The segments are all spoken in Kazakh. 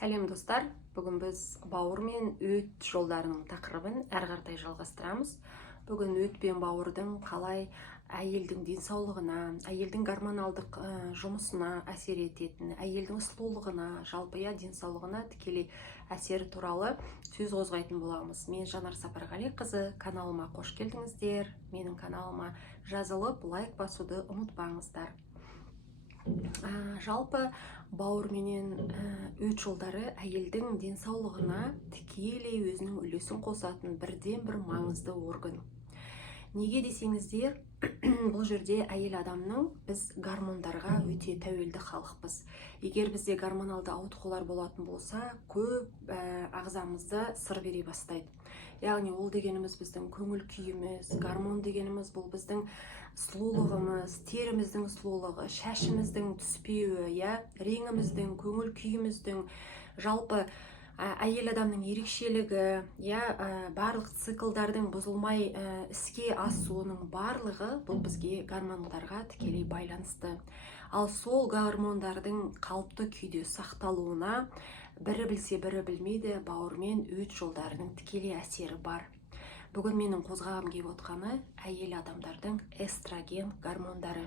Сәлем достар, бүгін біз бауыр мен өт жолдарының тақырыбын әрі қаратай жалғастырамыз. Бүгін өт пен бауырдың қалай әйелдің денсаулығына, әйелдің гормоналдық жұмысына әсер ететін, әйелдің сұлулығына, жалпы денсаулығына тікелей әсері туралы сөз қозғайтын боламыз. Мен Жанар Сапарғалиқызы, каналыма қош келдіңіздер. Менің каналыма жазылып, лайк басуды ұмытпаңыздар. Жалпы бауыр менен өт жолдары әйелдің денсаулығына тікелей өзінің үлесін қосатын бірден бір маңызды орган. Неге десеңіздер, бұл жерде әйел адамның біз гормондарға өте тәуелді халықпыз. Егер бізде гормоналды ауытқулар болатын болса, көп ағзамызды сыр бере бастайды. Яғни ол дегеніміз біздің көңіл күйіміз, гормон дегеніміз бұл біздің сұлулығымыз, теріміздің сұлулығы, шашымыздың түспеуі, реңіміздің, көңіл күйіміздің, жалпы әйел адамның ерекшелігі, барлық циклдардың бұзылмай іске асуының барлығы бұл бізге гормондарға тікелей байланысты. Ал сол гормондардың қалыпты күйде сақталуына бірі білсе, бірі білмейді, бауыр мен өт жолдарының тікелей әсері бар. Бүгін менің қозғағым келіп отқаны әйел адамдардың эстроген гормондары.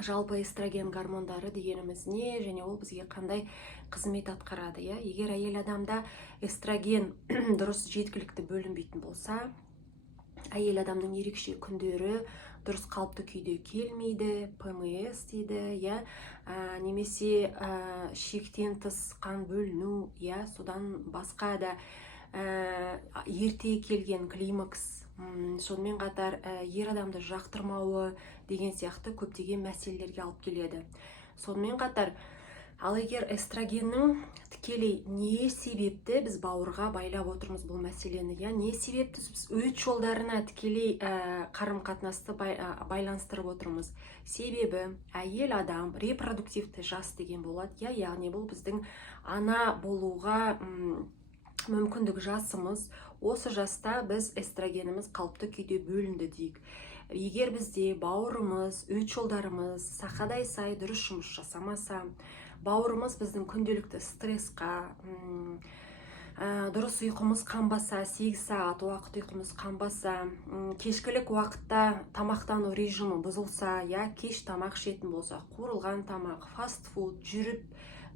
Жалпы эстроген гормондары дегеніміз не, және ол бізге қандай қызмет атқарады? Егер әйел адамда эстроген дұрыс жеткілікті бөлінбейтін болса, әйел адамның ерекше күндері дұрыс қалыпты күйде келмейді, ПМС дейді, немесе шектен тыс қан бөліну, содан басқа да ерте келген климакс, сонымен қатар ер адамды жақтырмауы деген сияқты көптеген мәселелерге алып келеді. Сонымен қатар, ал егер эстрогеннің тікелей не себепті біз бауырға байлап отырмыз бұл мәселені, не себепті біз өт жолдарына тікелей қарым-қатынасты байланыстырып отырмыз? Себебі әйел адам репродуктивті жас деген болады, яғни бұл біздің ана болуға мүмкіндік жасымыз. Осы жаста біз эстрогеніміз қалыпты күйде бөлінді дейік. Егер бізде бауырымыз, өт жолдарымыз сақадай сай дұрыс жұмыс жасамаса, бауырымыз біздің күнделікті стрессқа, дұрыс ұйқымыз қанбаса, 8 сағат уақыт ұйқымыз қанбаса, кешкілік уақытта тамақтану режимі бұзылса, кеш тамақ ішетін болса, қуырылған тамақ, фастфуд, жүріп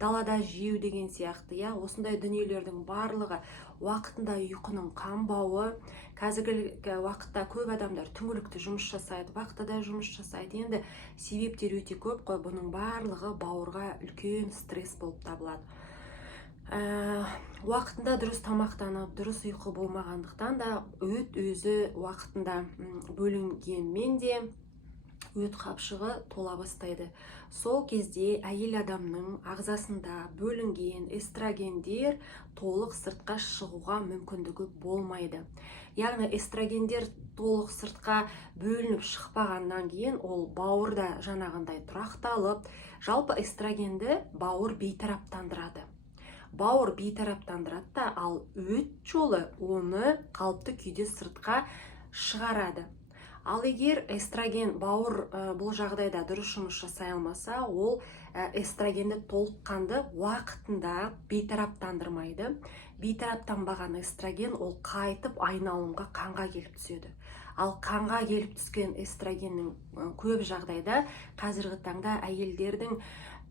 далада жеу деген сияқты, осындай дүниелердің барлығы, уақытында ұйқының қанбауы, қазіргі уақытта көп адамдар түңілікті жұмыс жасайды, вахтада жұмыс жасайды. Енді себептер өте көп қой, бұның барлығы бауырға үлкен стресс болып табылады. Уақытында дұрыс тамақтанып, дұрыс ұйқы болмағандықтан да өт өзі уақытында бөлінгенмен де өт қапшығы тола бастайды. Сол кезде әйел адамның ағзасында бөлінген эстрогендер толық сыртқа шығуға мүмкіндігі болмайды. Яғни эстрогендер толық сыртқа бөлініп шықпағаннан кейін ол бауырда жаңағындай тұрақталып, жалпы эстрогенді бауыр бейтараптандырады. Бауыр бейтараптандырады да, ал өт жолы оны қалыпты күйде сыртқа шығарады. Ал егер эстроген бауыр бұл жағдайда дұрыс жұмыс жасай алмаса, ол эстрогенді толыққанды уақытында бейтараптандырмайды. Бейтараптанбаған эстроген ол қайтып айналымға қанға келіп түседі. Ал қанға келіп түскен эстрогеннің көп жағдайда қазіргі таңда әйелдердің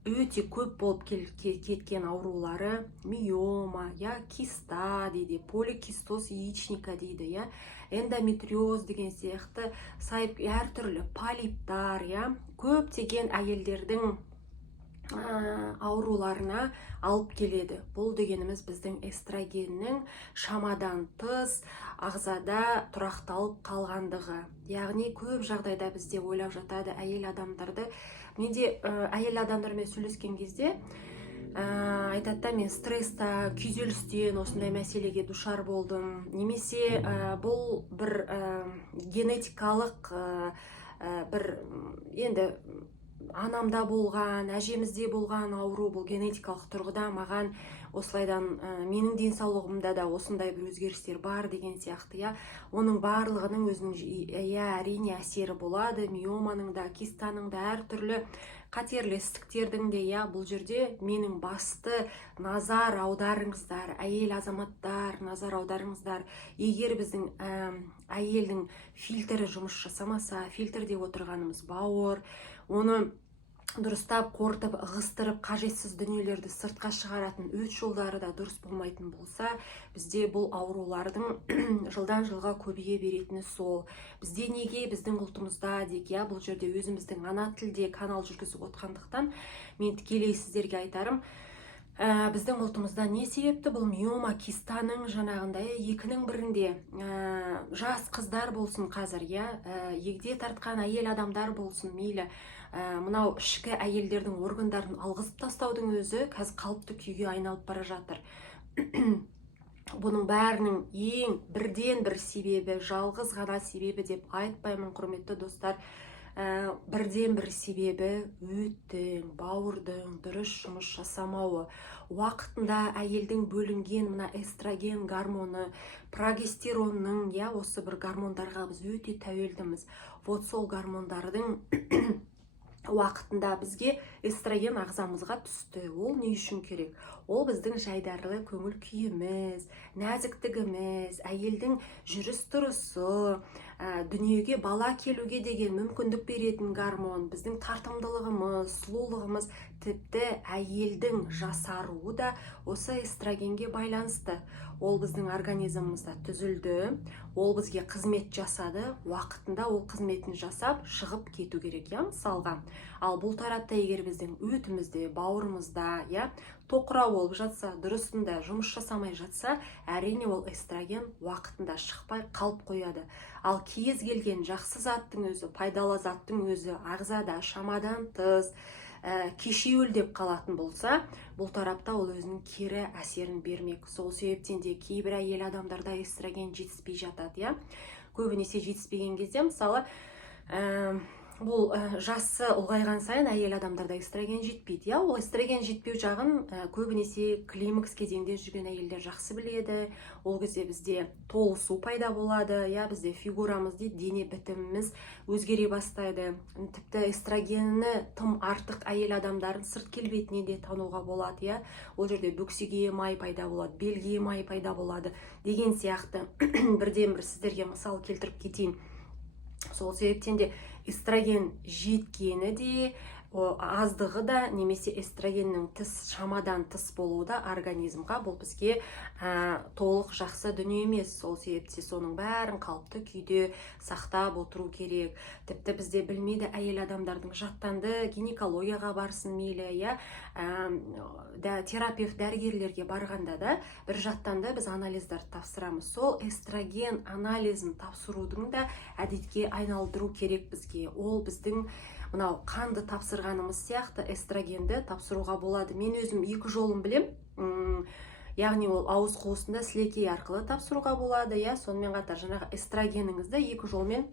өте көп болып кеткен аурулары миома, киста дейді, поликистоз яичника дейді, эндометриоз деген сияқты әртүрлі полиптар, көптеген әйелдердің ауруларына алып келеді. Бұл дегеніміз біздің эстрогеннің шамадан тыс ағзада тұрақталып қалғандығы. Яғни көп жағдайда бізде ойлап жатады әйел адамдарды. Менде әйел адамдармен сөйлескен кезде айтады, мен стресста, күйзелістен осындай мәселеге душар болдым. Немесе бұл бір генетикалық енді анамда болған, әжемізде болған ауру, бұл генетикалық тұрғыда маған осылайдан менің денсаулығымда да осындай бір өзгерістер бар деген сияқты, оның барлығының өзінің әрине әсері болады, миоманың да, кистаның да, әртүрлі қатерлі ісіктердің де, бұл жерде менің басты назар аударыңыздар, әйел азаматтар, назар аударыңыздар. Егер біздің әйелдің фильтрі жұмыс жасамаса, фильтрде отырғанымыз бауыр, оны дұрыстап қорытып ығыстырып қажетсіз дүниелерді сыртқа шығаратын өт жолдары да дұрыс болмайтын болса, бізде бұл аурулардың жылдан жылға көбейе беретіні сол. Бізде неге біздің ұлтымызда дек, бұл жерде өзіміздің ана тілде канал жүргізіп отқандықтан мен тікелей сіздерге айтарым, біздің ұлтымызда не себепті? Бұл миома кистаның жаңағындай екінің бірінде жас қыздар болсын қазір, егде тартқан әйел адамдар болсын, мейлі мынау ішкі әйелдердің органдарын алғызып тастаудың өзі қазір қалыпты күйге айналып бара жатыр. Бұның бәрінің ең бірден бір себебі, жалғыз ғана себебі деп айтпаймын, құрметті достар. Бірден бір себебі өттің, бауырдың дұрыс жұмыс жасамауы. Уақытында әйелдің бөлінген мына эстроген гормоны, прогестеронның, осы бір гормондарға біз өте тәуелдіміз. Вот сол гормондардың уақытында бізге эстроген ағзамызға түсті. Ол не үшін керек? Ол біздің жайдарлы көңіл күйіміз, нәзіктігіміз, әйелдің жүріс тұрысы, дүниеге бала келуге деген мүмкіндік беретін гормон, біздің тартымдылығымыз, сұлулығымыз, тіпті әйелдің жасаруы да осы эстрогенге байланысты. Ол біздің организмімізде түзілді, ол бізге қызмет жасады, уақытында ол қызметін жасап шығып кету керек, мысалға. Ал бұл тарапта егер біздің өтімізде, бауырымызда, тоқырау болып жатса, дұрысында жұмыс жасамай жатса, әрине ол эстроген уақытында шықпай қалып қояды. Ал кез келген жақсы заттың өзі, пайдалы заттың өзі ағзада шамадан тыс кешеуілдеп қалатын болса, бұл тарапта ол өзінің кері әсерін бермек. Сол себептен де кейбір әйел адамдарда эстроген жетіспей жатады, көбінесе жетіспеген кезде, мысалы, бұл жасы ұлғайған сайын әйел адамдарда эстроген жетпейді, ол эстроген жетпеу жағын көбінесе климакс кезеңде жүрген әйелдер жақсы біледі. Ол кезде бізде толысу пайда болады, бізде фигурамыз дейді, дене бітіміміз өзгере бастайды. Тіпті эстрогені тым артық әйел адамдарын сырт келбетінен де тануға болады, ол жерде бөксеге май пайда болады, белге май пайда болады деген сияқты. Бірден бір сіздерге мысал келтіріп кетейін. Сол себептен де эстроген жеткені де, аздығы да, немесе эстрогеннің шамадан тыс болуы да организмға бұл бізге толық жақсы дүние емес. Сол себепте соның бәрін қалыпты күйде сақтап отыру керек. Тіпті бізде білмейді әйел адамдардың жаттанды гинекологияға барсын мейлі, терапевт дәрігерлерге барғанда да бір жаттанды біз анализдар тапсырамыз. Сол эстроген анализін тапсырудың да әдетке айналдыру керек бізге. Ол біздің мынау қанды тапсырғанымыз сияқты эстрогенді тапсыруға болады. Мен өзім екі жолын білем. Яғни ол ауыз қуысында сілекей арқылы тапсыруға болады, сонымен қатар жаңағы эстрогеніңізді екі жолмен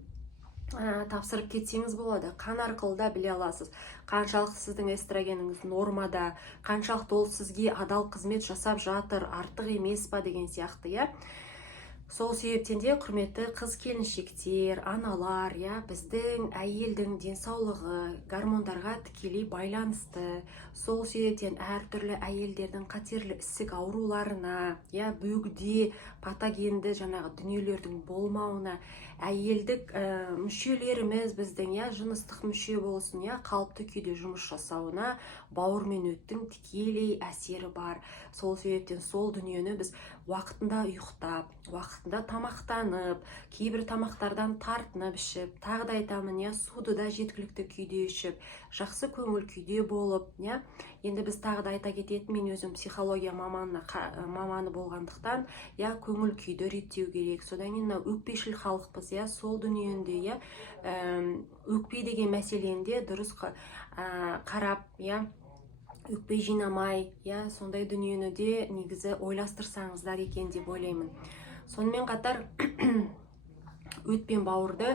тапсырып кетсеңіз болады. Қан арқылы да біле аласыз, қаншалықты сіздің эстрогеніңіз нормада, қаншалықты ол сізге адал қызмет жасап жатыр, артық емес па деген сияқты, Сол себептен де құрметті қыз келіншектер, аналар, біздің әйелдің денсаулығы гормондарға тікелей байланысты. Сол себептен әртүрлі әйелдердің қатерлі ісік ауруларына, бөгде патогенді жаңағы дүниелердің болмауына, әйелдік мүшелеріміз біздің жыныстық мүше болсын, қалыпты күйде жұмыс жасауына бауыр мен өттің тікелей әсері бар. Сол себептен сол дүниені біз уақытында ұйықтап, уақытында тамақтанып, кейбір тамақтардан тартынып ішіп, тағы да айтамын, суды да жеткілікті күйде ішіп, жақсы көңіл күйде болып, енді біз тағы да айта кететін, мен өзім психология маманы болғандықтан, көңіл күйді реттеу керек. Содан кейін өкпешіл халықпыз, сол дүниенде, өкпе деген мәселенде дұрыс қарап, өкпе жинамай, сондай дүниені де негізі ойластырсаңыздар екен деп ойлаймын. Сонымен қатар өт пен бауырды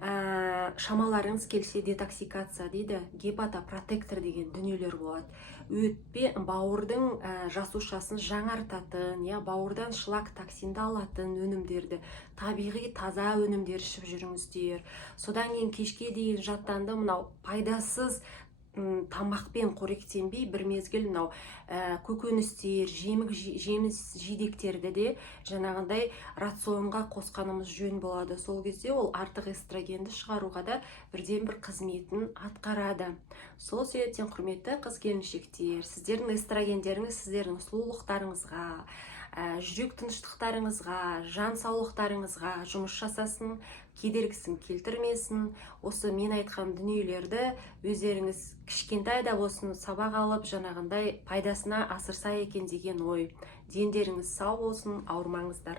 шамаларыңыз келсе детоксикация дейді, гепатопротектор деген дүниелер болады. Өтпе бауырдың жасушасын жаңартатын, бауырдан шлак токсинді алатын өнімдерді, табиғи таза өнімдер ішіп жүріңіздер. Содан кейін кешке дейін жаттанды мынау пайдасыз тамақпен қоректенбей бір мезгіл мынау көкөністер, жеміс жидектерді де жаңағындай рационға қосқанымыз жөн болады. Сол кезде ол артық эстрогенді шығаруға да бірден бір қызметін атқарады. Сол себептен құрметті қыз келіншектер, сіздердің эстрогендеріңіз сіздердің сұлулықтарыңызға, жүрек тыныштықтарыңызға, жан саулықтарыңызға жұмыс жасасын, кедергісін келтірмесін. Осы мен айтқан дүниелерді өздеріңіз кішкентай да болсын сабақ алып жаңағындай пайдасына асырса екен деген ой. Дендеріңіз сау болсын, ауырмаңыздар.